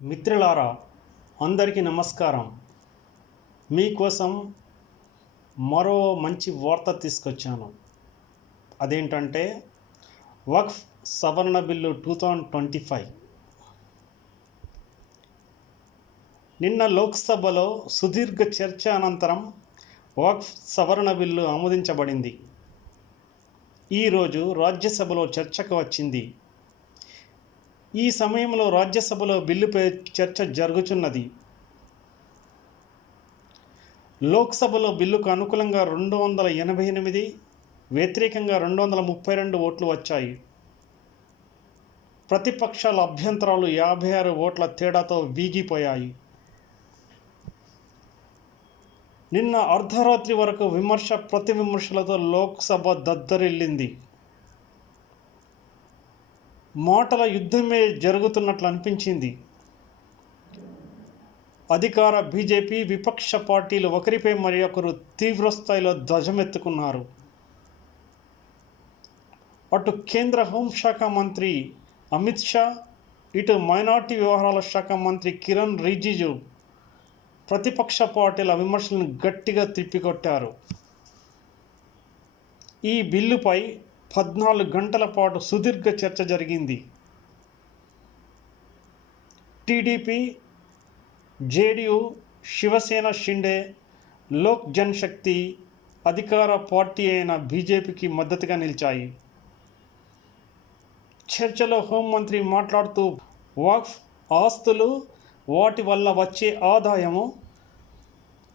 మిత్రులారా, అందరికీ నమస్కారం. మీకోసం మరో మంచి వార్త తీసుకొచ్చాను. అదేంటంటే వక్ఫ్ సవరణ బిల్లు 2025. నిన్న లోక్సభలో సుదీర్ఘ చర్చ అనంతరం వక్ఫ్ సవరణ బిల్లు ఆమోదించబడింది. ఈరోజు రాజ్యసభలో చర్చకు వచ్చింది. ఈ సమయంలో రాజ్యసభలో బిల్లుపై చర్చ జరుగుతున్నది. లోక్సభలో బిల్లుకు అనుకూలంగా 288, వ్యతిరేకంగా 232 ఓట్లు వచ్చాయి. ప్రతిపక్షాల అభ్యంతరాలు 56 ఓట్ల తేడాతో వీగిపోయాయి. నిన్న అర్ధరాత్రి వరకు విమర్శ ప్రతి విమర్శలతో లోక్సభ దద్దరిల్లింది. మాటల యుద్ధమే జరుగుతున్నట్లు అనిపించింది. అధికార బీజేపీ, విపక్ష పార్టీలు ఒకరిపై మరి ఒకరు తీవ్రస్థాయిలో ధ్వజమెత్తుకున్నారు. అటు కేంద్ర హోంశాఖ మంత్రి అమిత్ షా, ఇటు మైనార్టీ వ్యవహారాల శాఖ మంత్రి కిరణ్ రిజిజు ప్రతిపక్ష పార్టీల విమర్శలను గట్టిగా తిప్పికొట్టారు. ఈ బిల్లుపై 14 గంటల పాటు సుదీర్ఘ చర్చ జరిగింది. టీడీపీ, జేడీయూ, శివసేన, షిండే, లోక్ జనశక్తి, అధికార పార్టీ అయిన బీజేపీకి మద్దతుగా నిలిచాయి. చర్చలో హోంమంత్రి మాట్లాడుతూ వక్ఫ్ ఆస్తులు, వాటి వల్ల వచ్చే ఆదాయము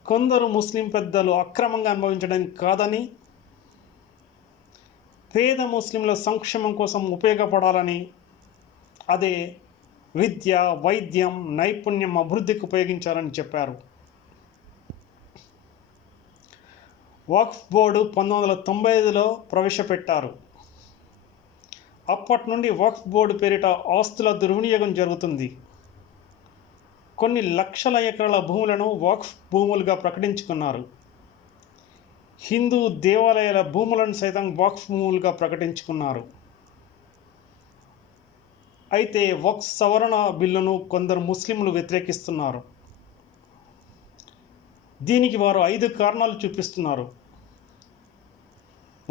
కొందరు ముస్లిం పెద్దలు అక్రమంగా అనుభవించడానికి కాదని, పేద ముస్లింల సంక్షేమం కోసం ఉపయోగపడాలని, అదే విద్య, వైద్యం, నైపుణ్యం అభివృద్ధికి ఉపయోగించాలని చెప్పారు. వక్ఫ్ బోర్డు 1995లో ప్రవేశపెట్టారు. అప్పటి నుండి వక్ఫ్ బోర్డు పేరిట ఆస్తుల దుర్వినియోగం జరుగుతుంది. కొన్ని లక్షల ఎకరాల భూములను వక్ఫ్ భూములుగా ప్రకటించుకున్నారు. హిందూ దేవాలయాల భూములను సైతం వక్ఫ్ భూములుగా ప్రకటించుకున్నారు. అయితే వక్ఫ్ సవరణ బిల్లును కొందరు ముస్లింలు వ్యతిరేకిస్తున్నారు. దీనికి వారు 5 కారణాలు చూపిస్తున్నారు.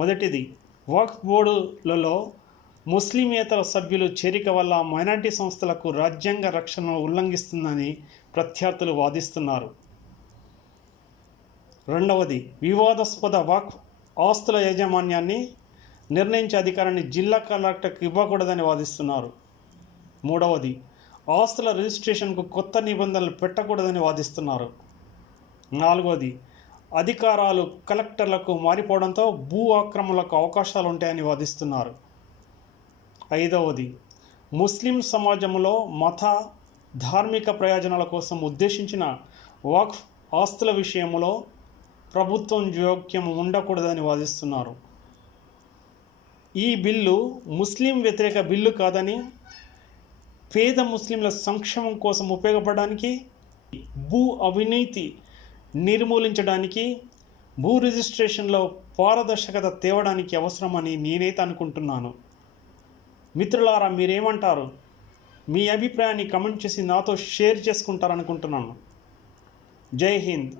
మొదటిది, వక్ఫ్ బోర్డులలో ముస్లిమేతర సభ్యులు చేరిక వల్ల మైనారిటీ సంస్థలకు రాజ్యాంగ రక్షణను ఉల్లంఘిస్తుందని ప్రత్యర్థులు వాదిస్తున్నారు. రెండవది, వివాదాస్పద వక్ఫ్ ఆస్తుల యాజమాన్యాన్ని నిర్ణయించే అధికారాన్ని జిల్లా కలెక్టర్కు ఇవ్వకూడదని వాదిస్తున్నారు. మూడవది, ఆస్తుల రిజిస్ట్రేషన్కు కొత్త నిబంధనలు పెట్టకూడదని వాదిస్తున్నారు. నాలుగవది, అధికారాలు కలెక్టర్లకు మారిపోవడంతో భూ ఆక్రమణలకు అవకాశాలు ఉంటాయని వాదిస్తున్నారు. ఐదవది, ముస్లిం సమాజంలో మత, ధార్మిక ప్రయోజనాల కోసం ఉద్దేశించిన వక్ఫ్ ఆస్తుల విషయంలో ప్రభుత్వం జోక్యం ఉండకూడదని వాదిస్తున్నారు. ఈ బిల్లు ముస్లిం వ్యతిరేక బిల్లు కాదని, పేద ముస్లింల సంక్షేమం కోసం ఉపయోగపడడానికి, భూ అవినీతి నిర్మూలించడానికి, భూ రిజిస్ట్రేషన్లో పారదర్శకత తేవడానికి అవసరమని నేనైతే అనుకుంటున్నాను. మిత్రులారా, మీరేమంటారు? మీ అభిప్రాయాన్ని కమెంట్ చేసి నాతో షేర్ చేసుకుంటారనుకుంటున్నాను. జై హింద్.